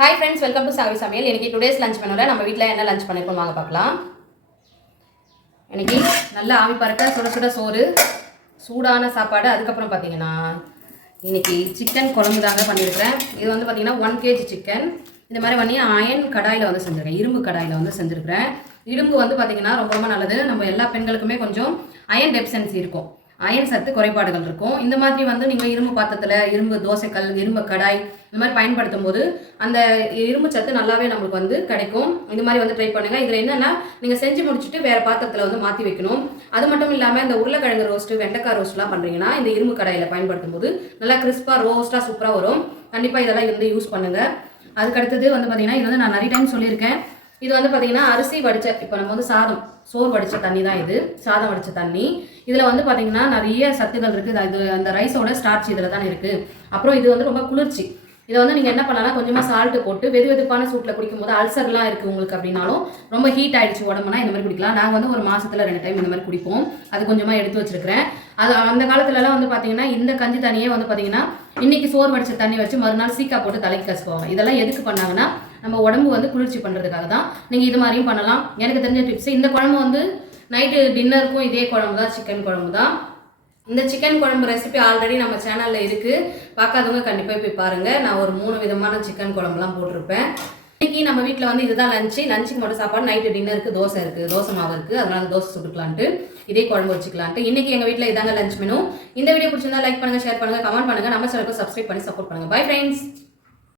Hi friends, welcome to Savi Samayal. இன்னைக்கு today's lunch மெனுல நம்ம வீட்ல என்ன லஞ்ச் பண்ணிருக்கோம் வாங்க பார்க்கலாம். இன்னைக்கு நல்ல ஆவி பறக்க சுட சுட சோறு, சூடான சாப்பாடு. அதுக்கு அப்புறம் பாத்தீங்கன்னா இன்னைக்கு சிக்கன் குழம்பு தாங்க பண்ணிருக்கேன். இது வந்து பாத்தீங்கன்னா 1 kg சிக்கன். இந்த மாதிரி பண்ணி அயன் கடாயில வந்து செஞ்சிருக்கேன். இரும்பு கடாயில வந்து செஞ்சிருக்கேன். இரும்பு வந்து பாத்தீங்கன்னா ரொம்ப நல்லது. நம்ம எல்லா பெண்களுக்குமே கொஞ்சம் அயன் டெஃபிஷியன்சி இருக்கும். அயன் சத்து குறைபாடுகள் இருக்கும். இந்த மாதிரி வந்து நீங்கள் இரும்பு பாத்திரத்தில் இரும்பு தோசைக்கல் இரும்பு கடாய் இந்த மாதிரி பயன்படுத்தும் போது அந்த இரும்பு சத்து நல்லாவே நம்மளுக்கு வந்து கிடைக்கும். இந்த மாதிரி வந்து ட்ரை பண்ணுங்கள். இதில் என்னென்னா நீங்கள் செஞ்சு முடிச்சுட்டு வேறு பாத்திரத்தில் வந்து மாற்றி வைக்கணும். அது மட்டும் இல்லாமல் இந்த உருளைக்கிழங்கு ரோஸ்ட்டு வெண்டைக்காய் ரோஸ்ட்லாம் பண்ணுறீங்கன்னா இந்த இரும்பு கடாயில் பயன்படுத்தும் போது நல்லா கிறிஸ்பாக ரோஸ்ட்டாக சூப்பராக வரும். கண்டிப்பாக இதெல்லாம் வந்து யூஸ் பண்ணுங்கள். அதுக்கடுத்தது வந்து பார்த்தீங்கன்னா இது வந்து நான் நிறைய டைம் சொல்லியிருக்கேன். இது வந்து பார்த்தீங்கன்னா அரிசி வடித்த இப்போ நம்ம வந்து சோறு வடித்த தண்ணி தான் இது, சாதம் வடித்த தண்ணி. இதில் வந்து பார்த்தீங்கன்னா நிறைய சத்துக்கள் இருக்குது. இது அந்த ரைஸோட ஸ்டார்ச் இதில் தான் இருக்குது. அப்புறம் இது வந்து ரொம்ப குளிர்ச்சி. இதை வந்து நீங்கள் என்ன பண்ணலாம், கொஞ்சமாக சால்ட்டு போட்டு வெதுவெதுப்பான சூட்டில் குடிக்கும்போது அல்சர்லாம் இருக்குது உங்களுக்கு அப்படின்னாலும் ரொம்ப ஹீட் ஆகிடுச்சு உடம்புனா இந்த மாதிரி குடிக்கலாம். நாங்கள் வந்து ஒரு மாதத்தில் 2 டைம் இந்த மாதிரி குடிப்போம். அது கொஞ்சமாக எடுத்து வச்சிருக்கிறேன். அது அந்த காலத்துலலாம் வந்து பார்த்தீங்கன்னா இந்த கஞ்சி தண்ணியே வந்து பார்த்தீங்கன்னா இன்னைக்கு சோறு வடித்த தண்ணி வச்சு மறுநாள் சீக்கா போட்டு தலைக்கு கசுக்குவாங்க. இதெல்லாம் எதுக்கு பண்ணாங்கன்னா நம்ம உடம்பு வந்து குளிர்ச்சி பண்ணுறதுக்காக தான். நீங்கள் இது மாதிரியும் பண்ணலாம். எனக்கு தெரிஞ்ச டிப்ஸ். இந்த குழம்பு வந்து நைட்டு டின்னருக்கும் இதே குழம்பு தான், சிக்கன் குழம்பு தான். இந்த சிக்கன் குழம்பு ரெசிபி ஆல்ரெடி நம்ம சேனலில் இருக்குது. பார்க்காதவங்க கண்டிப்பாக போய் பாருங்கள். நான் ஒரு 3 விதமான சிக்கன் குழம்புலாம் போட்டிருப்பேன். இன்னைக்கு நம்ம வீட்டில் வந்து இதுதான் லஞ்சுக்கு மட்டும் சாப்பாடு. நைட்டு டின்னருக்கு தோசை இருக்குது, தோசை மாவு இருக்குது. அதனால தோசை சுட்டுக்கலான்ட்டு இதே குழம்பு வச்சுக்கலான்ட்டு இன்னைக்கு எங்கள் வீட்டில் இதாங்க லஞ்ச் மெனு. இந்த வீடியோ பிடிச்சிருந்தா லைக் பண்ணுங்கள், ஷேர் பண்ணுங்கள், கமெண்ட் பண்ணுங்கள். நம்ம சேனலுக்கு சப்ஸ்கிரைப் பண்ணி சப்போர்ட் பண்ணுங்கள். Bye friends.